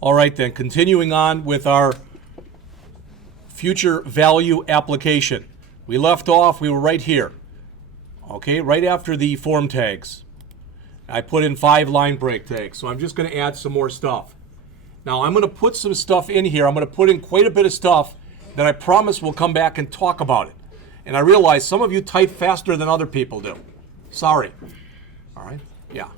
All right then, continuing on with our future value application. We left off, we were right here. Okay, right after the form tags. I put in 5 line break tags, so I'm just going to add some more stuff. Now I'm going to put some stuff in here. I'm going to put in quite a bit of stuff that I promise we'll come back and talk about it. And I realize some of you type faster than other people do. Sorry. All right? Yeah.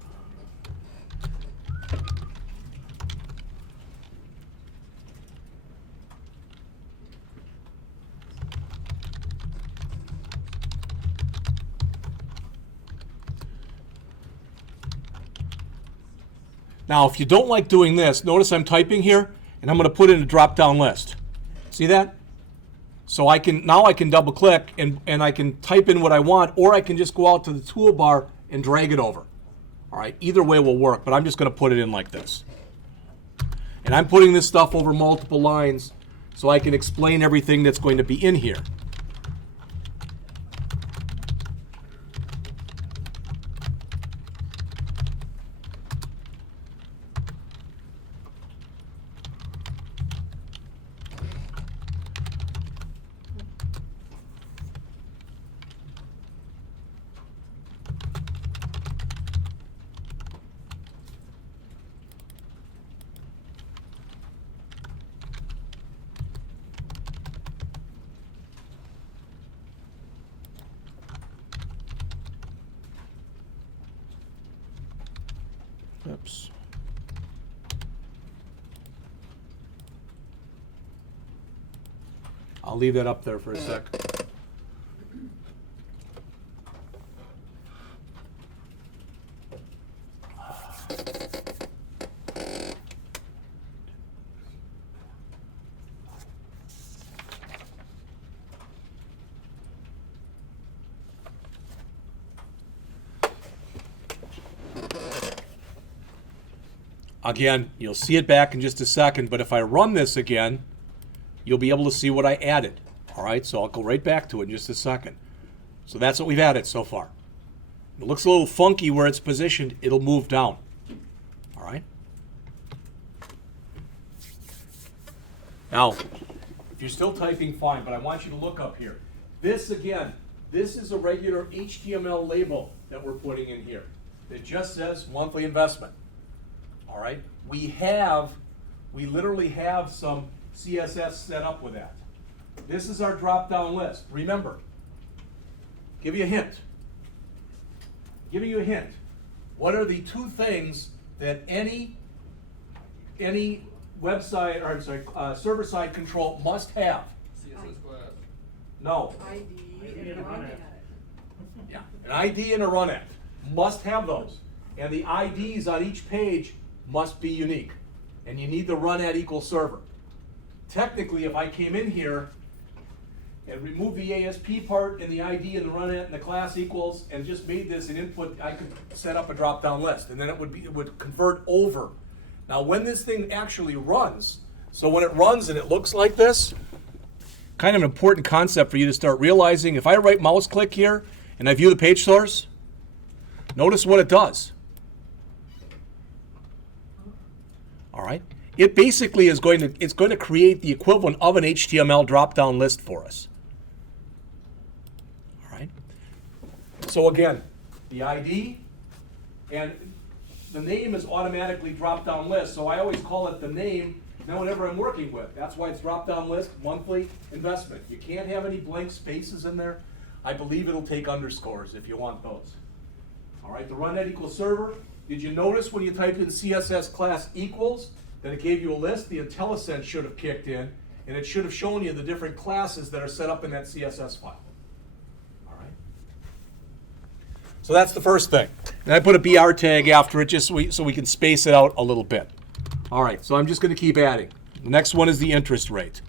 Now, if you don't like doing this, notice I'm typing here, and I'm going to put in a drop-down list. See that? So I can double click and I can type in what I want, or I can just go out to the toolbar and drag it over. All right, either way will work, but I'm just going to put it in like this. And I'm putting this stuff over multiple lines so I can explain everything that's going to be in here. Oops. I'll leave that up there for a sec. Again, you'll see it back in just a second, but if I run this again, you'll be able to see what I added. All right, so I'll go right back to it in just a second. So that's what we've added so far. It looks a little funky where it's positioned. It'll move down. All right. Now, if you're still typing, fine, but I want you to look up here. This, again, this is a regular HTML label that we're putting in here. It just says monthly investment. All right, we literally have some CSS set up with that. This is our drop-down list. Remember, give you a hint. Giving you a hint. What are the 2 things that any website, or I'm sorry, server-side control must have? CSS class. No. ID and a run at. Yeah, an ID and a run at. Must have those. And the IDs on each page must be unique. And you need the run at equals server. Technically, if I came in here and removed the ASP part and the ID and the run at and the class equals and just made this an input, I could set up a drop-down list, and then it would convert over. Now, when this thing actually runs, so when it runs and it looks like this, kind of an important concept for you to start realizing. If I right mouse click here and I view the page source, notice what it does. All right. It basically is going to create the equivalent of an HTML drop-down list for us. All right. So again, the ID and the name is automatically drop-down list. So I always call it the name now whenever I'm working with. That's why it's drop-down list, monthly investment. You can't have any blank spaces in there. I believe it'll take underscores if you want those. All right. The run at equals server. Did you notice when you typed in CSS class equals that it gave you a list? The IntelliSense should have kicked in, and it should have shown you the different classes that are set up in that CSS file. All right. So that's the first thing. And I put a BR tag after it just so we can space it out a little bit. All right, so I'm just going to keep adding. The next one is the interest rate.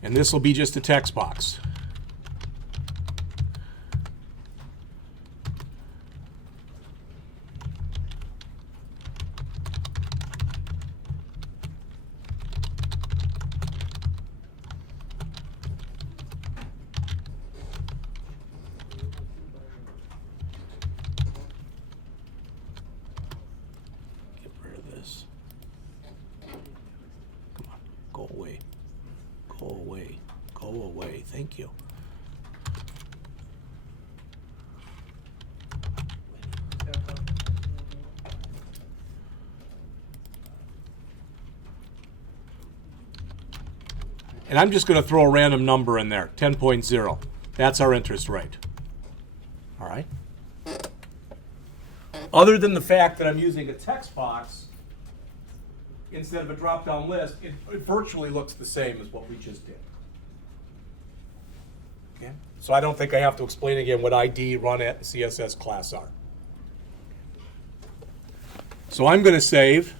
And this will be just a text box. go away. Thank you. And I'm just going to throw a random number in there, 10.0. That's our interest rate. All right? Other than the fact that I'm using a text box instead of a drop-down list, it virtually looks the same as what we just did. Okay? So I don't think I have to explain again what ID, run at, and CSS class are. So I'm going to save.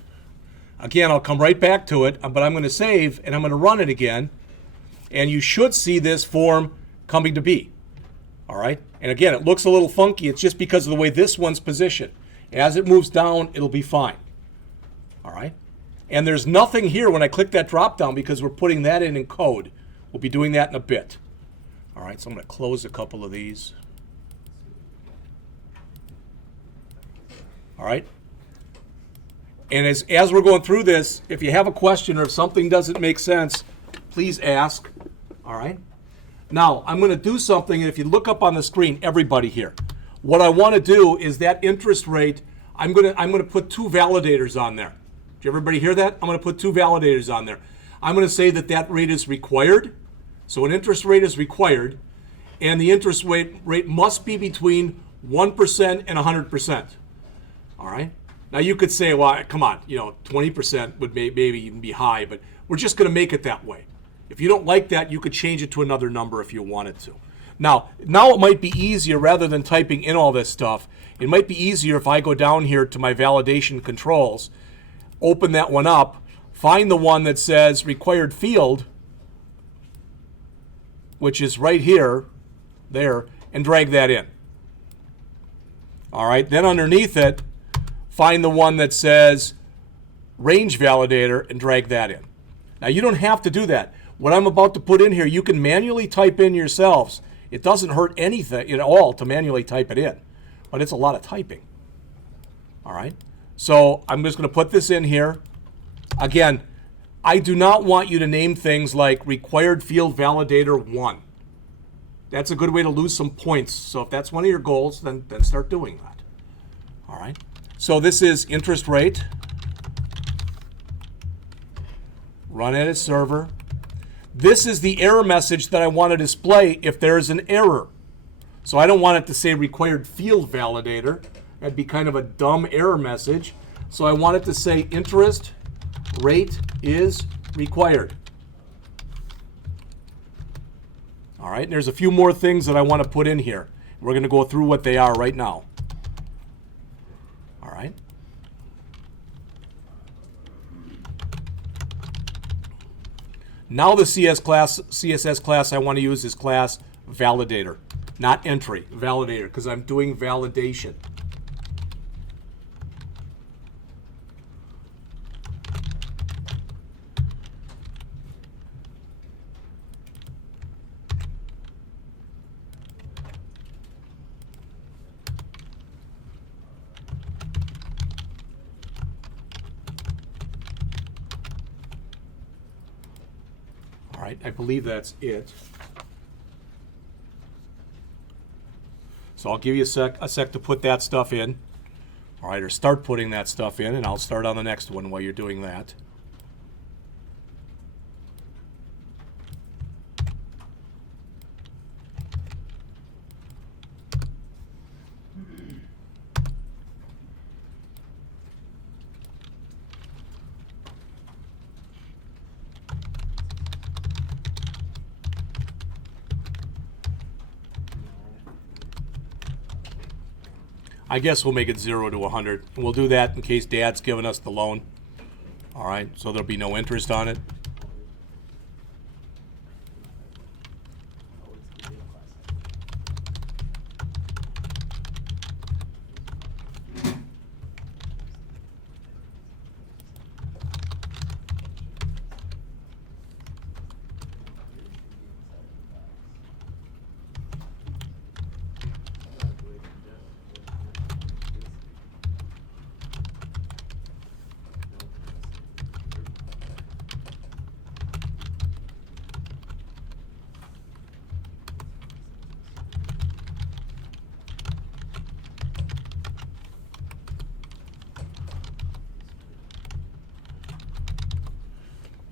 Again, I'll come right back to it, but I'm going to save, and I'm going to run it again. And you should see this form coming to be. All right? And again, it looks a little funky. It's just because of the way this one's positioned. As it moves down, it'll be fine. All right? And there's nothing here when I click that drop down because we're putting that in code. We'll be doing that in a bit. All right, so I'm going to close a couple of these. All right? And as we're going through this, if you have a question or if something doesn't make sense, please ask. All right? Now, I'm going to do something, and if you look up on the screen, everybody here, what I want to do is that interest rate, I'm going to put two validators on there. Did everybody hear that? I'm going to put two validators on there. I'm going to say that that rate is required. So an interest rate is required, and the interest rate must be between 1% and 100%. All right? Now, you could say, well, come on, 20% would maybe even be high, but we're just going to make it that way. If you don't like that, you could change it to another number if you wanted to. Now it might be easier, rather than typing in all this stuff, it might be easier if I go down here to my validation controls, open that one up, find the one that says required field, which is right here, there, and drag that in. All right, then underneath it, find the one that says range validator and drag that in. Now you don't have to do that. What I'm about to put in here, you can manually type in yourselves. It doesn't hurt anything at all to manually type it in, but it's a lot of typing. All right, so I'm just going to put this in here. Again, I do not want you to name things like required field validator 1. That's a good way to lose some points. So if that's one of your goals, then start doing that. All right, so this is interest rate. Run at its server. This is the error message that I want to display if there is an error. So I don't want it to say required field validator. That'd be kind of a dumb error message. So I want it to say interest rate is required. All right, and there's a few more things that I want to put in here. We're going to go through what they are right now. All right. Now the CSS class I want to use is class validator, not entry, validator, because I'm doing validation. All right, I believe that's it. So I'll give you a sec to put that stuff in. All right, or start putting that stuff in, and I'll start on the next one while you're doing that. I guess we'll make it 0 to 100. And we'll do that in case Dad's giving us the loan. All right, so there'll be no interest on it.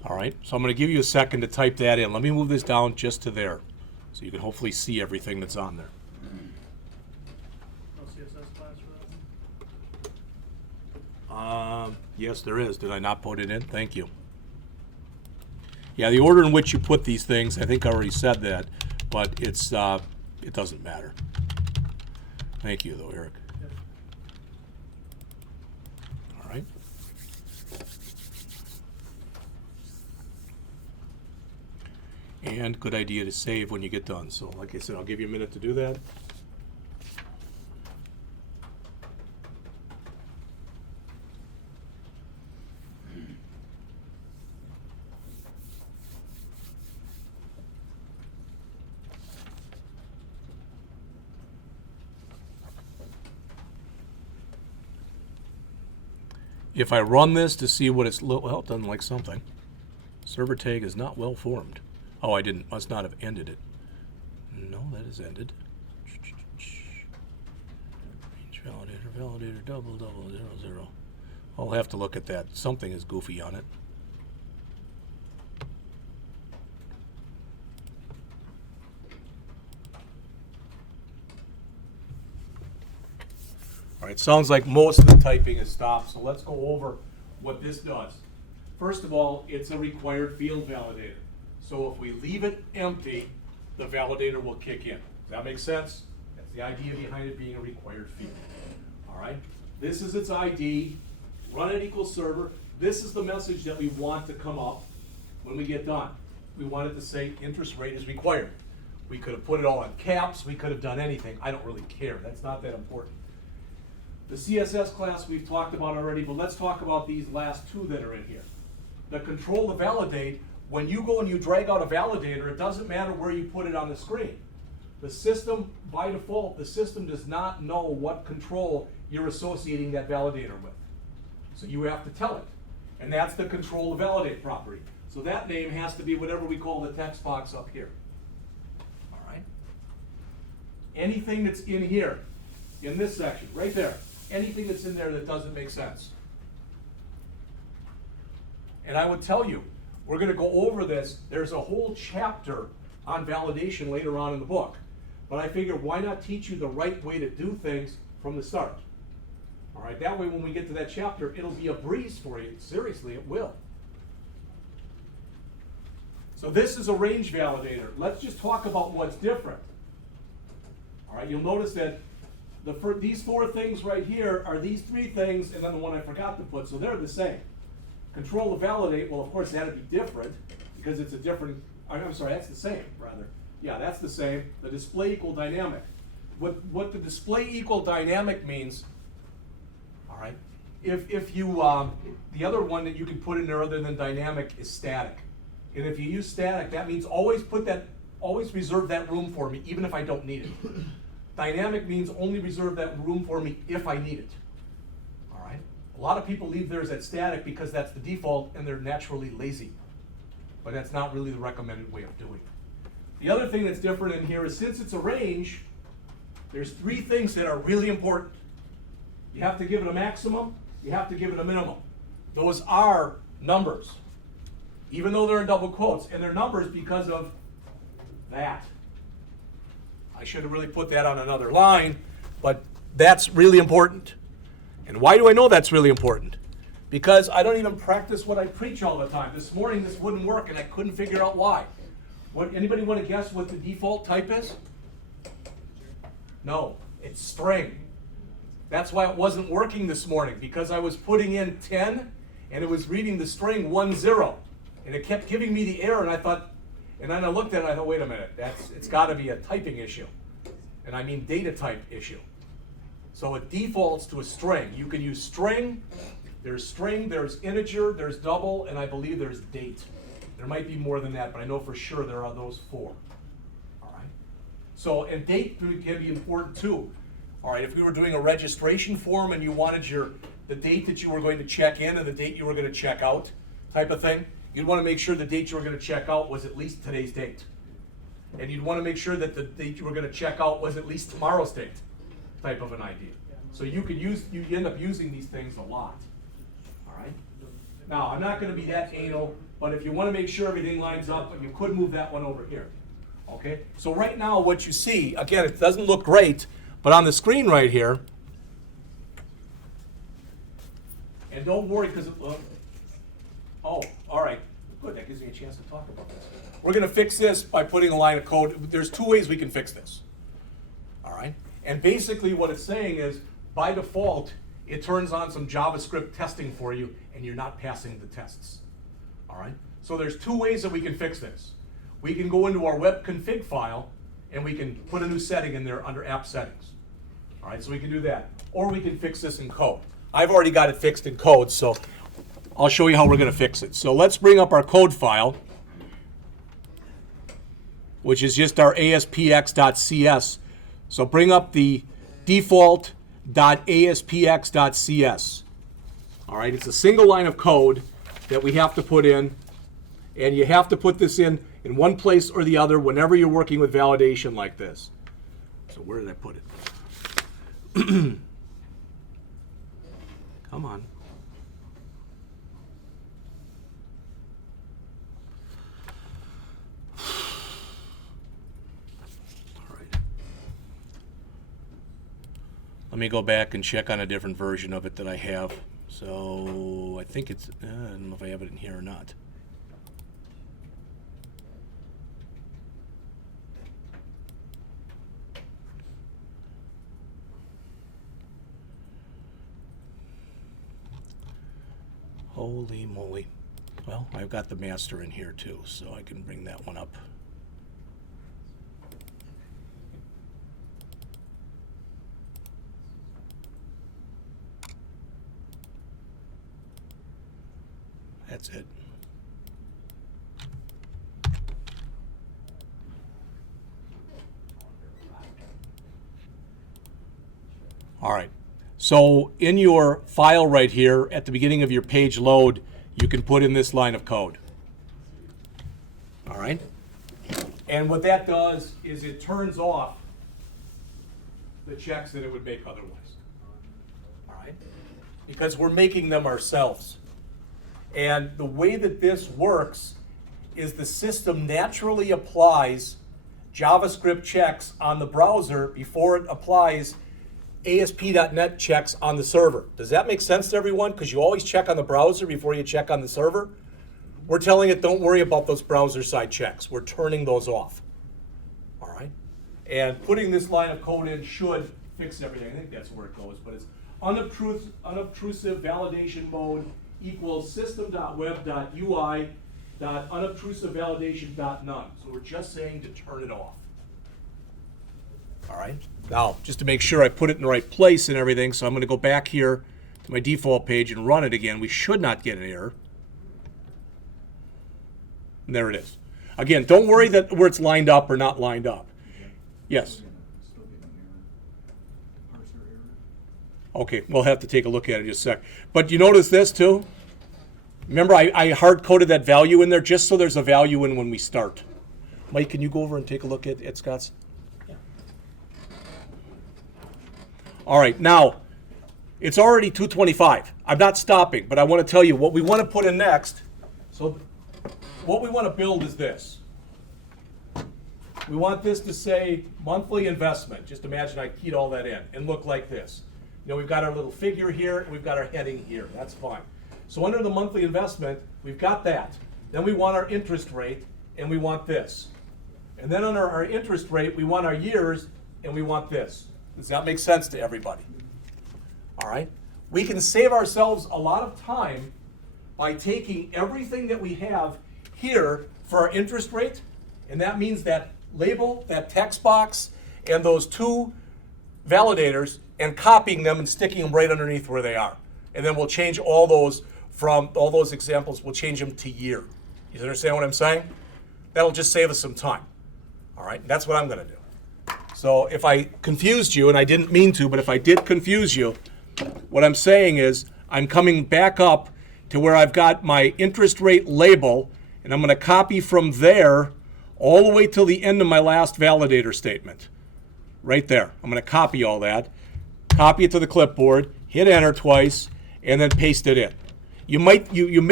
All right, so I'm going to give you a second to type that in. Let me move this down just to there so you can hopefully see everything that's on there. No CSS class for that? Yes, there is. Did I not put it in? Thank you. Yeah, the order in which you put these things, I think I already said that, but it doesn't matter. Thank you, though, Eric. Yep. All right. And good idea to save when you get done. So, like I said, I'll give you a minute to do that. If I run this to see what it's, well, it doesn't like something. Server tag is not well formed. Oh, I didn't, must not have ended it. No, that is ended. Range validator, double, 0, 0. I'll have to look at that. Something is goofy on it. All right, sounds like most of the typing is stopped, so let's go over what this does. First of all, it's a required field validator. So if we leave it empty, the validator will kick in. Does that make sense? That's the idea behind it being a required field. All right, this is its ID, run it equals server. This is the message that we want to come up when we get done. We want it to say interest rate is required. We could have put it all in caps, we could have done anything. I don't really care, that's not that important. The CSS class we've talked about already, but let's talk about these last two that are in here. The control to validate, when you go and you drag out a validator, it doesn't matter where you put it on the screen. The system, by default, the system does not know what control you're associating that validator with. So you have to tell it. And that's the control to validate property. So that name has to be whatever we call the text box up here. All right? Anything that's in here, in this section, right there, anything that's in there that doesn't make sense. And I would tell you, we're going to go over this. There's a whole chapter on validation later on in the book. But I figured, why not teach you the right way to do things from the start? All right, that way when we get to that chapter, it'll be a breeze for you. Seriously, it will. So this is a range validator. Let's just talk about what's different. All right, you'll notice that these four things right here are these three things, and then the one I forgot to put, so they're the same. Control to validate, well, of course, that'd be different, because it's a different, I'm sorry, that's the same, rather. Yeah, that's the same. The display equal dynamic. What the display equal dynamic means, all right, if you, the other one that you can put in there other than dynamic is static. And if you use static, that means always reserve that room for me, even if I don't need it. Dynamic means only reserve that room for me if I need it. All right? A lot of people leave theirs at static because that's the default and they're naturally lazy. But that's not really the recommended way of doing it. The other thing that's different in here is since it's a range, there's three things that are really important. You have to give it a maximum, you have to give it a minimum. Those are numbers, even though they're in double quotes, and they're numbers because of that. I should have really put that on another line, but that's really important. And why do I know that's really important? Because I don't even practice what I preach all the time. This morning this wouldn't work and I couldn't figure out why. Anybody want to guess what the default type is? No, it's string. That's why it wasn't working this morning, because I was putting in 10 and it was reading the string 10. And it kept giving me the error, and I thought, and then I looked at it and I thought, wait a minute, it's got to be a typing issue. And I mean data type issue. So it defaults to a string. You can use string, there's integer, there's double, and I believe there's date. There might be more than that, but I know for sure there are those four. All right. So, and date can be important too. All right, if we were doing a registration form and you wanted the date that you were going to check in and the date you were going to check out type of thing, you'd want to make sure the date you were going to check out was at least today's date. And you'd want to make sure that the date you were going to check out was at least tomorrow's date type of an idea. So you end up using these things a lot. All right. Now, I'm not going to be that anal. but if you want to make sure everything lines up, you could move that one over here. Okay, so right now what you see, again, it doesn't look great, but on the screen right here, and don't worry because oh, all right, good, that gives me a chance to talk about this. We're going to fix this by putting a line of code. There's two ways we can fix this. All right, and basically what it's saying is, by default, it turns on some JavaScript testing for you, and you're not passing the tests. All right, so there's two ways that we can fix this. We can go into our web config file, and we can put a new setting in there under app settings. All right, so we can do that. Or we can fix this in code. I've already got it fixed in code, so I'll show you how we're going to fix it. So let's bring up our code file, which is just our ASPX.cs. So bring up the default.aspx.cs. All right, it's a single line of code that we have to put in, and you have to put this in one place or the other whenever you're working with validation like this. So where did I put it? Come on. All right. Let me go back and check on a different version of it that I have. So I think it's, I don't know if I have it in here or not. Holy moly. Well, I've got the master in here too, so I can bring that one up. That's it. All right. So in your file right here, at the beginning of your page load, you can put in this line of code. All right? And what that does is it turns off the checks that it would make otherwise. All right? Because we're making them ourselves. And the way that this works is the system naturally applies JavaScript checks on the browser before it applies ASP.NET checks on the server. Does that make sense to everyone? Because you always check on the browser before you check on the server. We're telling it, don't worry about those browser side checks. We're turning those off. All right? And putting this line of code in should fix everything. I think that's where it goes. But it's unobtrusive validation mode equals system.web.ui.unobtrusivevalidation.none. So we're just saying to turn it off. All right. Now, just to make sure I put it in the right place and everything, so I'm going to go back here to my default page and run it again. We should not get an error. And there it is. Again, don't worry that where it's lined up or not lined up. Yes? Okay, we'll have to take a look at it in just a sec. But you notice this too? Remember, I hard-coded that value in there just so there's a value in when we start. Mike, can you go over and take a look at Scott's? All right, now, it's already 2:25. I'm not stopping, but I want to tell you what we want to put in next. So what we want to build is this. We want this to say monthly investment. Just imagine I keyed all that in and look like this. You know, we've got our little figure here, and we've got our heading here. That's fine. So under the monthly investment, we've got that. Then we want our interest rate, and we want this. And then under our interest rate, we want our years, and we want this. Does that make sense to everybody? All right. We can save ourselves a lot of time by taking everything that we have here for our interest rate, and that means that label, that text box, and those two validators, and copying them and sticking them right underneath where they are. And then we'll change all those from all those examples, we'll change them to year. You understand what I'm saying? That'll just save us some time. All right, that's what I'm going to do. So if I confused you, and I didn't mean to, but if I did confuse you, what I'm saying is I'm coming back up to where I've got my interest rate label, and I'm going to copy from there all the way till the end of my last validator statement. Right there. I'm going to copy all that, copy it to the clipboard, hit enter twice, and then paste it in. you may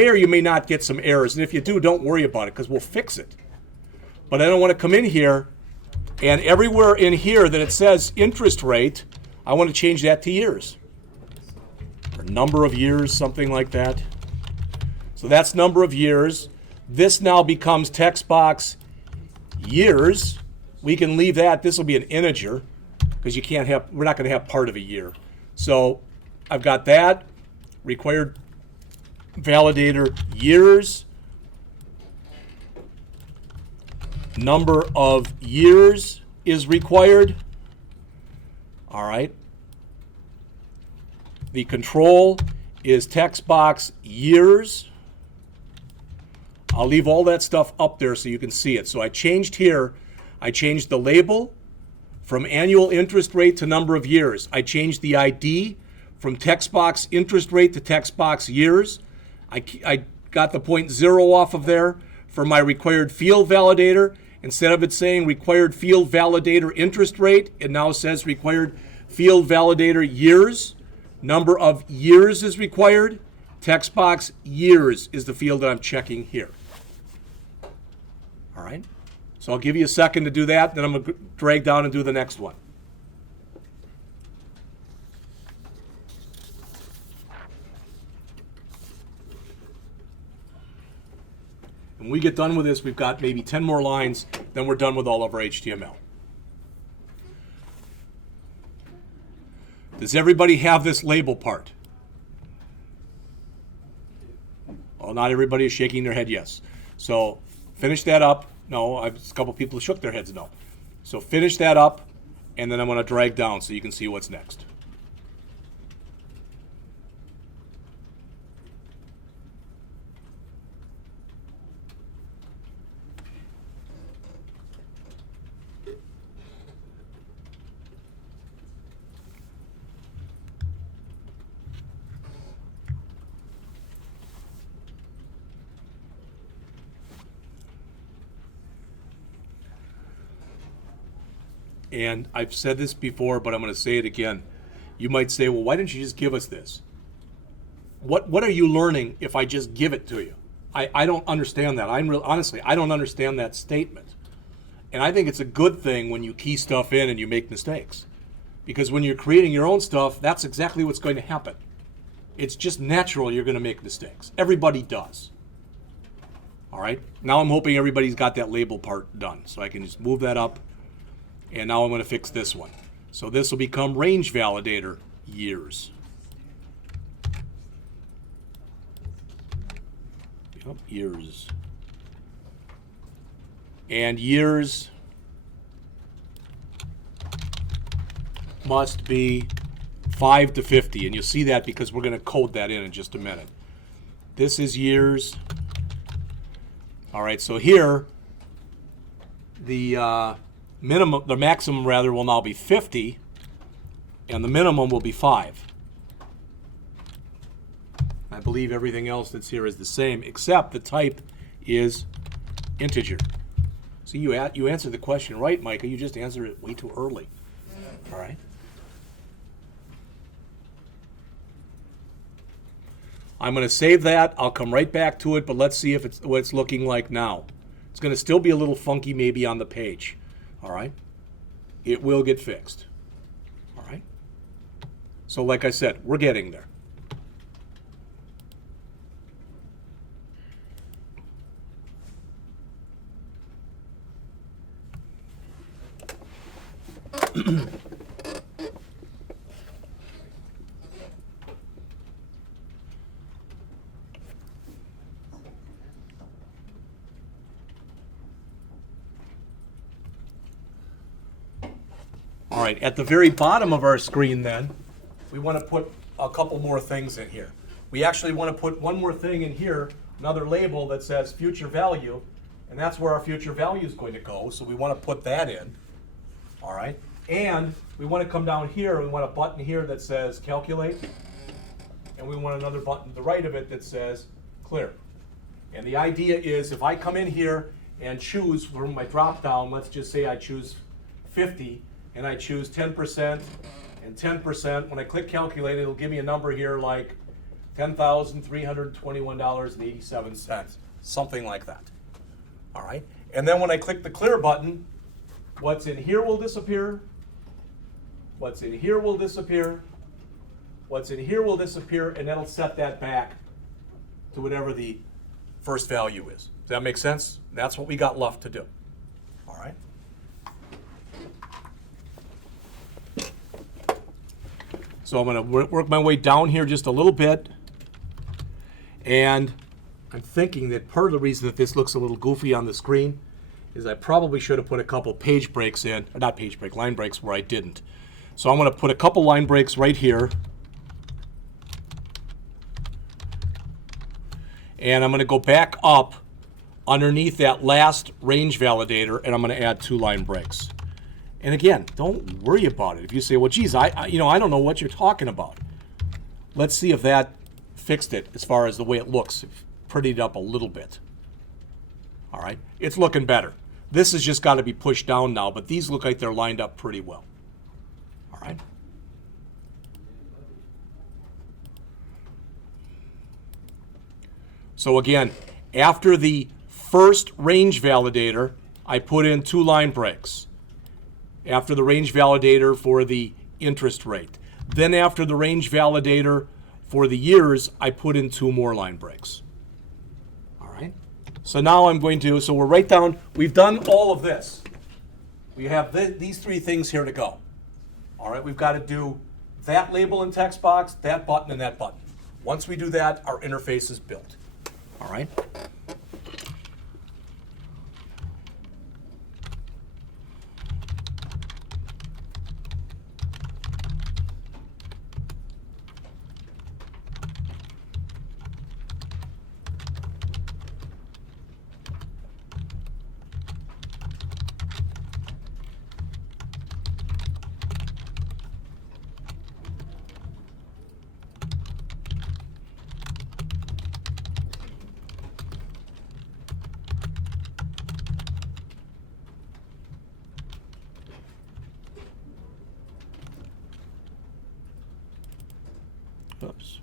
or you may not get some errors, and if you do, don't worry about it because we'll fix it. But I don't want to come in here and everywhere in here that it says interest rate, I want to change that to years. Or number of years, something like that. So that's number of years. This now becomes text box years. We can leave that. This will be an integer because we're not going to have part of a year. So I've got that. Required validator years. Number of years is required. All right. The control is text box years. I'll leave all that stuff up there so you can see it. So I changed here. I changed the label from annual interest rate to number of years. I changed the ID from text box interest rate to text box years. I got the 0.0 off of there for my required field validator. Instead of it saying required field validator interest rate, it now says required field validator years. Number of years is required. Text box years is the field that I'm checking here. All right. So I'll give you a second to do that, then I'm going to drag down and do the next one. When we get done with this, we've got maybe 10 more lines, then we're done with all of our HTML. Does everybody have this label part? Well, not everybody is shaking their head yes. So finish that up. No, a couple people shook their heads no. So finish that up, and then I'm going to drag down so you can see what's next. And I've said this before, but I'm going to say it again. You might say, well, why didn't you just give us this? What are you learning if I just give it to you? I don't understand that. Honestly, I don't understand that statement. And I think it's a good thing when you key stuff in and you make mistakes. Because when you're creating your own stuff, that's exactly what's going to happen. It's just natural you're going to make mistakes. Everybody does. All right? Now I'm hoping everybody's got that label part done. So I can just move that up. And now I'm going to fix this one. So this will become range validator years. Yep, years. And years must be 5 to 50. And you'll see that because we're going to code that in just a minute. This is years. All right, so here the maximum will now be 50, and the minimum will be 5. I believe everything else that's here is the same, except the type is integer. See, you answered the question right, Micah. You just answered it way too early. All right. I'm going to save that. I'll come right back to it, but let's see if what it's looking like now. It's going to still be a little funky maybe on the page. All right? It will get fixed. All right? So like I said, we're getting there. All right, at the very bottom of our screen then, we want to put a couple more things in here. We actually want to put one more thing in here, another label that says future value, and that's where our future value is going to go, so we want to put that in. All right, and we want to come down here, we want a button here that says calculate, and we want another button to the right of it that says clear. And the idea is if I come in here and choose from my drop down, let's just say I choose 50, and I choose 10% and 10%. When I click calculate, it'll give me a number here like $10,321.87, something like that. All right, and then when I click the clear button, what's in here will disappear, what's in here will disappear, what's in here will disappear, and that'll set that back to whatever the first value is. Does that make sense? That's what we got left to do. All right. So I'm going to work my way down here just a little bit. And I'm thinking that part of the reason that this looks a little goofy on the screen is I probably should have put a couple page breaks in, or not page break, line breaks where I didn't. So I'm going to put a couple line breaks right here. And I'm going to go back up underneath that last range validator, and I'm going to add 2 line breaks. And again, don't worry about it. If you say, well, geez, I don't know what you're talking about. Let's see if that fixed it as far as the way it looks. Prettied up a little bit. All right, it's looking better. This has just got to be pushed down now, but these look like they're lined up pretty well. All right. So again, after the first range validator, I put in 2 line breaks. After the range validator for the interest rate. Then after the range validator for the years, I put in 2 more line breaks. All right. So now I'm going to, so we're right down, we've done all of this. We have these 3 things here to go. All right, we've got to do that label and text box, that button, and that button. Once we do that, our interface is built. All right. Oops.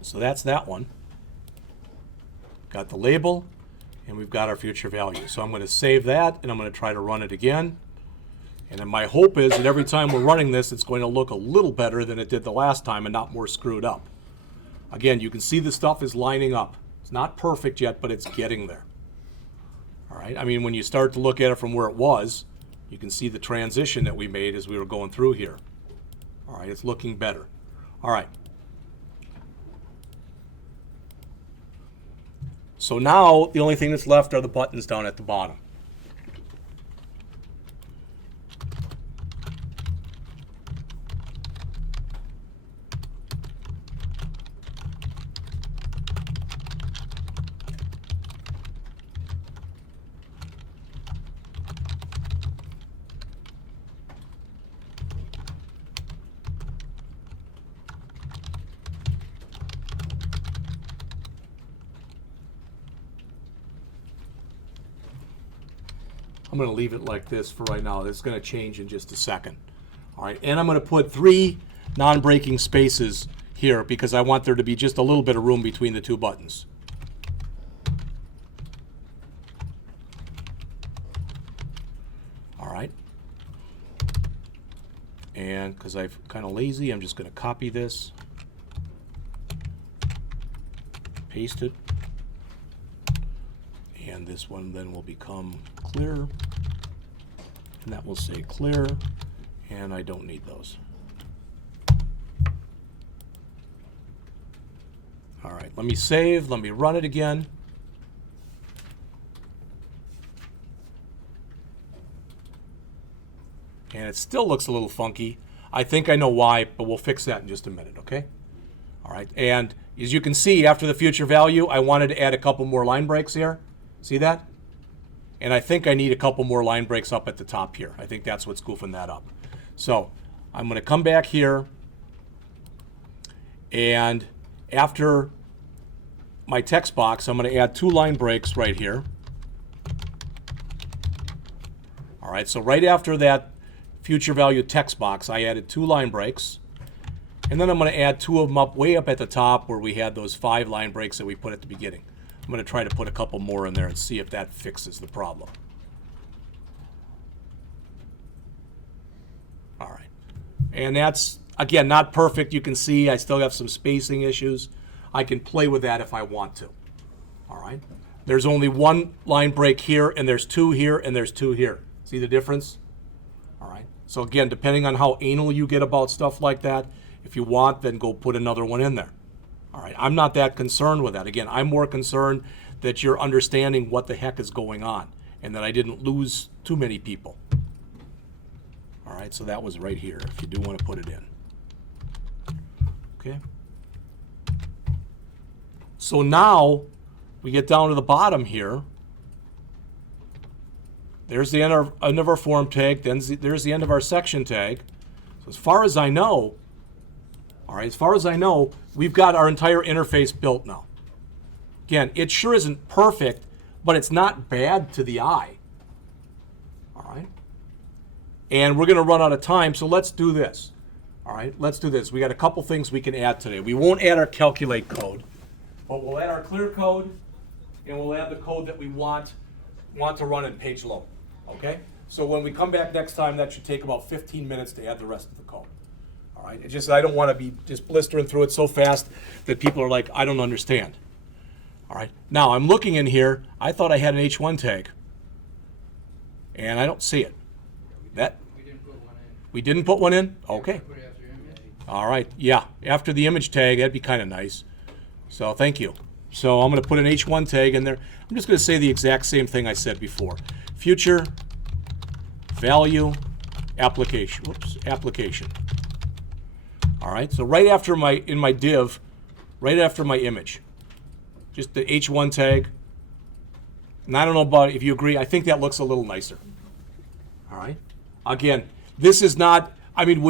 So that's that one. Got the label, and we've got our future value. So I'm going to save that, and I'm going to try to run it again. And then my hope is that every time we're running this, it's going to look a little better than it did the last time and not more screwed up. Again, you can see the stuff is lining up. It's not perfect yet, but it's getting there. All right, I mean, when you start to look at it from where it was, you can see the transition that we made as we were going through here. All right, it's looking better. All right. So now the only thing that's left are the buttons down at the bottom. I'm going to leave it like this for right now. It's going to change in just a second. All right, and I'm going to put 3 non-breaking spaces here because I want there to be just a little bit of room between the 2 buttons. All right. And because I'm kind of lazy, I'm just going to copy this, paste it, and this one then will become clear, and that will say clear, and I don't need those. All right, let me save, let me run it again. And it still looks a little funky. I think I know why, but we'll fix that in just a minute, okay? All right, and as you can see, after the future value, I wanted to add a couple more line breaks here. See that? And I think I need a couple more line breaks up at the top here. I think that's what's goofing that up. So I'm going to come back here, and after my text box, I'm going to add 2 line breaks right here. All right, so right after that future value text box, I added 2 line breaks. And then I'm going to add 2 of them up way up at the top where we had those 5 line breaks that we put at the beginning. I'm going to try to put a couple more in there and see if that fixes the problem. All right. And that's, again, not perfect. You can see I still have some spacing issues. I can play with that if I want to. All right. There's only 1 line break here, and there's 2 here, and there's 2 here. See the difference? All right. So again, depending on how anal you get about stuff like that, if you want, then go put another one in there. All right. I'm not that concerned with that. Again, I'm more concerned that you're understanding what the heck is going on and that I didn't lose too many people. All right. So that was right here, if you do want to put it in. Okay. So now we get down to the bottom here. There's the end of our form tag. Then there's the end of our section tag. So as far as I know, all right, as far as I know, we've got our entire interface built now. Again, it sure isn't perfect, but it's not bad to the eye. All right. And we're going to run out of time, so let's do this. All right, let's do this. We got a couple things we can add today. We won't add our calculate code, but we'll add our clear code, and we'll add the code that we want to run in page load. Okay? So when we come back next time, that should take about 15 minutes to add the rest of the code. All right? It's just I don't want to be just blistering through it so fast that people are like, I don't understand. All right? Now, I'm looking in here. I thought I had an H1 tag, and I don't see it. That We didn't put one in. we didn't put one in? Okay. Put it after image. All right, yeah, after the image tag, that'd be kind of nice. So thank you. So I'm going to put an H1 tag in there. I'm just going to say the exact same thing I said before. Future value application. Whoops, application. All right, so right after in my div, right after my image, just the H1 tag. And I don't know about if you agree. I think that looks a little nicer. All right. Again, this is not. I mean,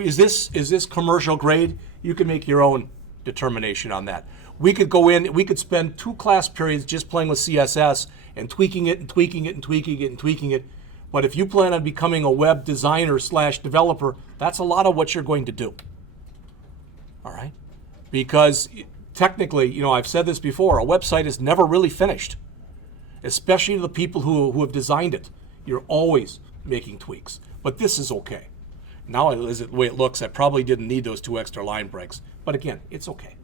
is this commercial grade? You can make your own determination on that. We could go in, we could spend 2 class periods just playing with CSS and tweaking it and tweaking it and tweaking it and tweaking it. But if you plan on becoming a web designer / developer, that's a lot of what you're going to do. All right? Because technically, I've said this before, a website is never really finished, especially the people who have designed it. You're always making tweaks. But this is okay. Now, as the way it looks, I probably didn't need those 2 extra line breaks. But again, it's okay.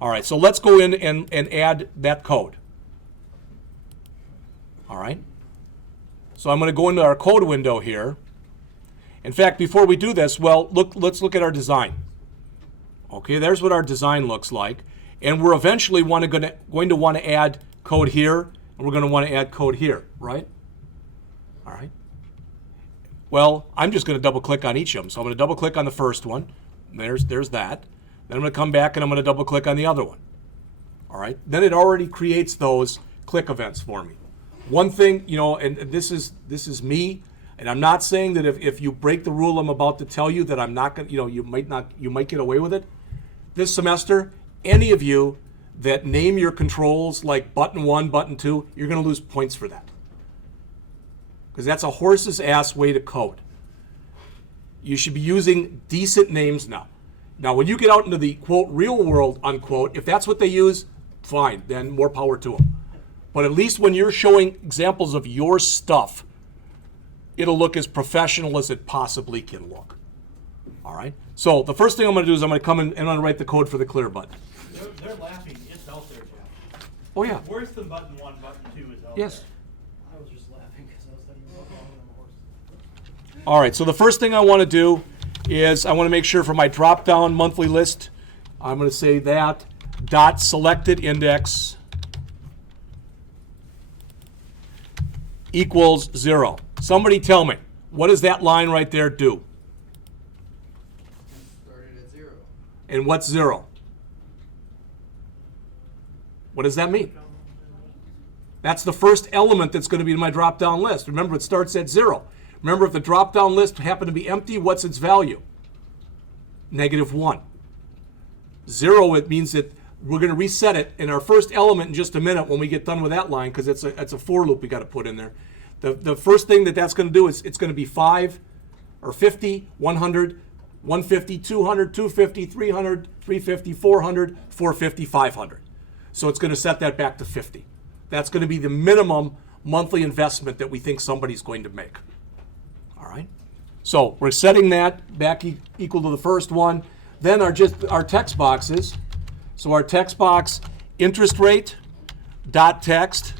All right, so let's go in and add that code. All right. So I'm going to go into our code window here. In fact, before we do this, let's look at our design. Okay, there's what our design looks like. And we're eventually going to want to add code here, and we're going to want to add code here, right? All right. Well, I'm just going to double click on each of them. So I'm going to double click on the first one. There's that. Then I'm going to come back and I'm going to double click on the other one. All right. Then it already creates those click events for me. One thing, and this is me, and I'm not saying that if you break the rule I'm about to tell you that I'm not going to, you might get away with it. This semester, any of you that name your controls like button 1, button 2, you're going to lose points for that. Because that's a horse's ass way to code. You should be using decent names now. Now, when you get out into the, quote, real world, unquote, if that's what they use, fine, then more power to them. But at least when you're showing examples of your stuff, it'll look as professional as it possibly can look. All right? So the first thing I'm going to do is I'm going to come in and I'm going to write the code for the clear button. They're laughing. It's out there, Jeff. Oh, yeah. Worse than button 1, button 2 is out there. Yes. I was just laughing because I was thinking about calling him a horse. All right, so the first thing I want to do is I want to make sure for my drop-down monthly list, I'm going to say that dot selected index equals 0. Somebody tell me, what does that line right there do? Started at 0. And what's 0? What does that mean? That's the first element that's going to be in my drop-down list. Remember, it starts at 0. Remember, if the drop-down list happened to be empty, what's its value? -1. 0, it means that we're going to reset it in our first element in just a minute when we get done with that line, because it's a for loop we got to put in there. The first thing that's going to do is it's going to be 5 or 50, 100, 150, 200, 250, 300, 350, 400, 450, 500. So it's going to set that back to 50. That's going to be the minimum monthly investment that we think somebody's going to make. All right? So we're setting that back equal to the first one. Then our text boxes. So our text box interest rate dot text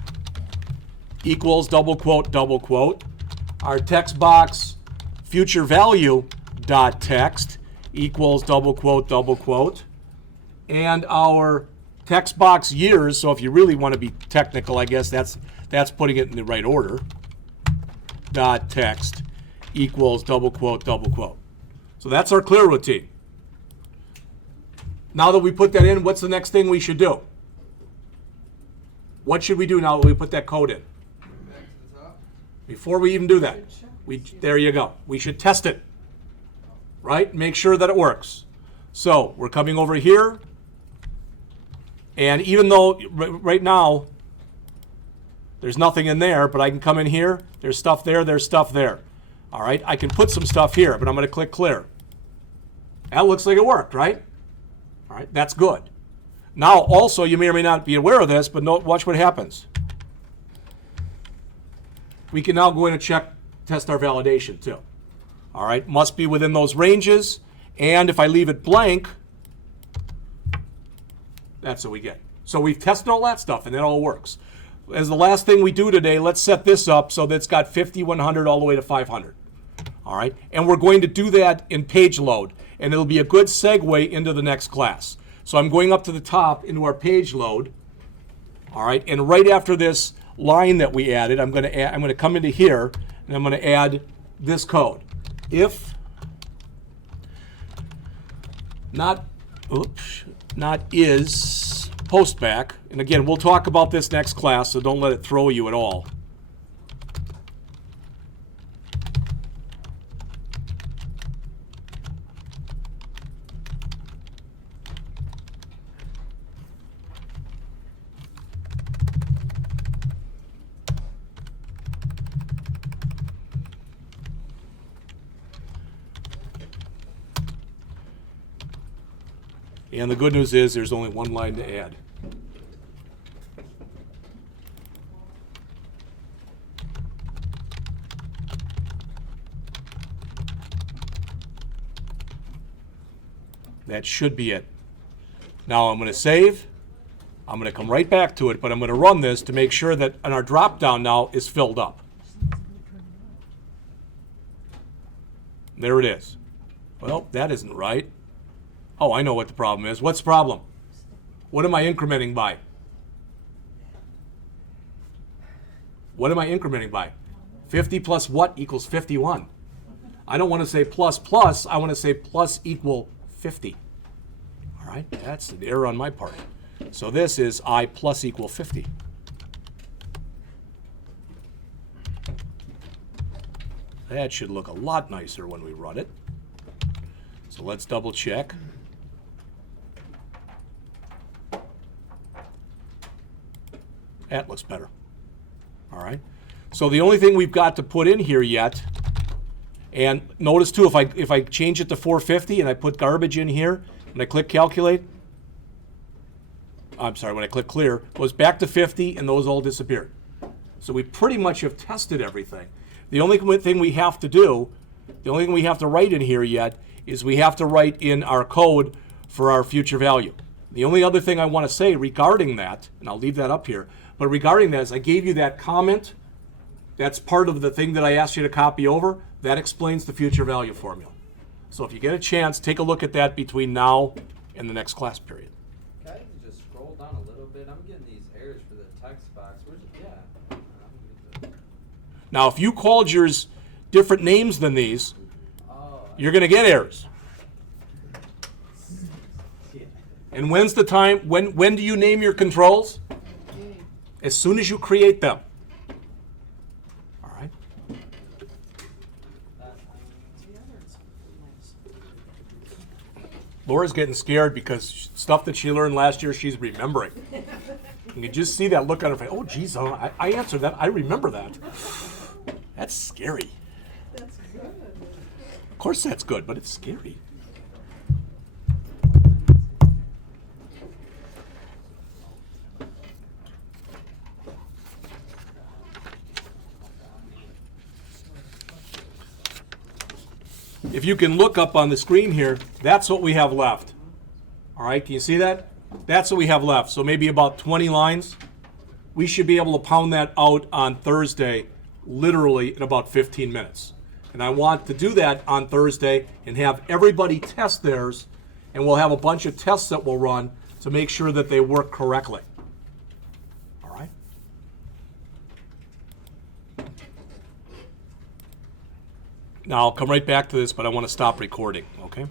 equals double quote, double quote. Our text box future value dot text equals double quote, double quote. And our text box years, so if you really want to be technical, I guess that's putting it in the right order, dot text equals double quote, double quote. So that's our clear routine. Now that we put that in, what's the next thing we should do? What should we do now that we put that code in? Back to the top. Before we even do that, there you go. We should test it, right? Make sure that it works. So we're coming over here, and even though right now there's nothing in there, but I can come in here, there's stuff there, there's stuff there. All right, I can put some stuff here, but I'm going to click clear. That looks like it worked, right? All right, that's good. Now, also, you may or may not be aware of this, but watch what happens. We can now go in and test our validation too. All right, must be within those ranges, and if I leave it blank, that's what we get. So we've tested all that stuff, and that all works. As the last thing we do today, let's set this up so that it's got 50, 100, all the way to 500. All right, and we're going to do that in page load, and it'll be a good segue into the next class. So I'm going up to the top into our page load. All right, and right after this line that we added, I'm going to come into here, and I'm going to add this code. If not is postback, and again, we'll talk about this next class, so don't let it throw you at all. And the good news is there's only one line to add. That should be it. Now I'm going to save. I'm going to come right back to it, but I'm going to run this to make sure that our drop down now is filled up. There it is. Well, that isn't right. Oh, I know what the problem is. What's the problem? What am I incrementing by? What am I incrementing by? 50 plus what equals 51? I don't want to say plus plus. I want to say plus equal 50. All right, that's an error on my part. So this is I plus equal 50. That should look a lot nicer when we run it. So let's double check. That looks better. All right. So the only thing we've got to put in here yet, and notice too, if I change it to 450 and I put garbage in here, and I click calculate, I'm sorry, when I click clear, it goes back to 50 and those all disappeared. So we pretty much have tested everything. The only thing we have to do, the only thing we have to write in here yet is we have to write in our code for our future value. The only other thing I want to say regarding that, and I'll leave that up here, but regarding that is I gave you that comment. That's part of the thing that I asked you to copy over. That explains the future value formula. So if you get a chance, take a look at that between now and the next class period. Can I just scroll down a little bit? I'm getting these errors for the text box. Where's it? Yeah. Now, if you called yours different names than these, you're going to get errors. And when's the time? When do you name your controls? As soon as you create them. All right. Laura's getting scared because stuff that she learned last year, she's remembering. You can just see that look on her face. Oh, geez, I answered that. I remember that. That's scary. That's good. Of course that's good, but it's scary. If you can look up on the screen here, that's what we have left. All right, can you see that? That's what we have left. So maybe about 20 lines. We should be able to pound that out on Thursday, literally in about 15 minutes. And I want to do that on Thursday and have everybody test theirs, and we'll have a bunch of tests that we'll run to make sure that they work correctly. All right? Now, I'll come right back to this, but I want to stop recording, okay?